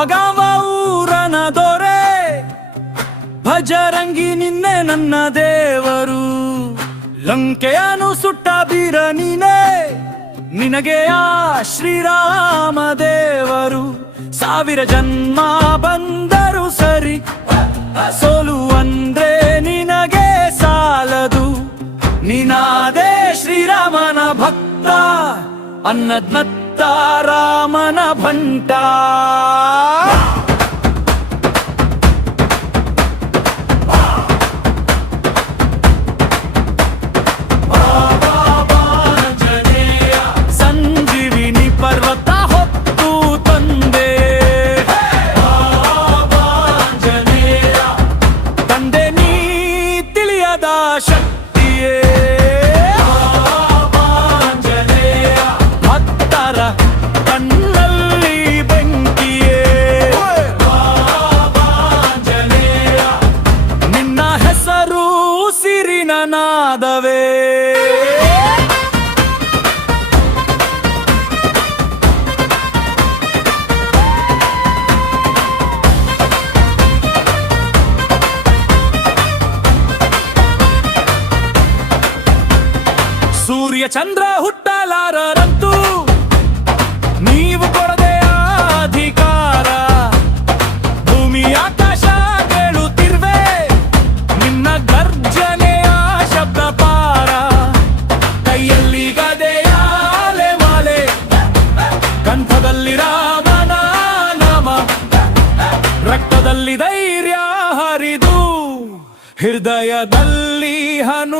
ಹಗಾವ ಊರನ ದೊರೆ ಭಜರಂಗಿ ನಿನ್ನೆ ನನ್ನ ದೇವರು. ಲಂಕೆಯನ್ನು ಸುಟ್ಟ ಬೀರ ನೀನೇ, ನಿನಗೆ ಆ ಶ್ರೀರಾಮ ದೇವರು. 1000 ಜನ್ಮ ಬಂದರು ಸರಿ, ಸೋಲು ಅಂದ್ರೆ ನಿನಗೆ ಸಾಲದು. ನೀನಾದೇ ಶ್ರೀರಾಮನ ಭಕ್ತ, ಅನ್ನದ್ನತ್ತ ರಾಮನ ಭಂಟ. ಸಂಜೀವಿನಿ ಪರ್ವತ ಹೊತ್ತು ತಂದೆ, ತಂದೆ ನೀ ತಿಳಿಯದ ಶಕ್ತಿಯೇ. ಭಕ್ತರ ಕಣ್ಣಲ್ಲಿ ಬೆಂಕಿಯೇ, ನಿನ್ನ ಹೆಸರು ಉಸಿರಿನ ನಾದವೇ. ಸೂರ್ಯ ಚಂದ್ರ ಹುಟ್ಟಲಾರರಂತೂ ನೀವು ಕೊಡದೆ ಅಧಿಕಾರ. ಭೂಮಿ ಆಕಾಶ ಕೇಳುತ್ತಿರ್ವೆ, ನಿನ್ನ ಗರ್ಜನೆಯ ಶಬ್ದ ಪಾರ. ಕೈಯಲ್ಲಿ ಗದೆಯ ಅಲೆ ಮಾಲೆ, ಕಂಠದಲ್ಲಿ ರಾಮನ ನಾಮ. ರಕ್ತದಲ್ಲಿ ಧೈರ್ಯ ಹರಿದು, ಹೃದಯದಲ್ಲಿ ಹನು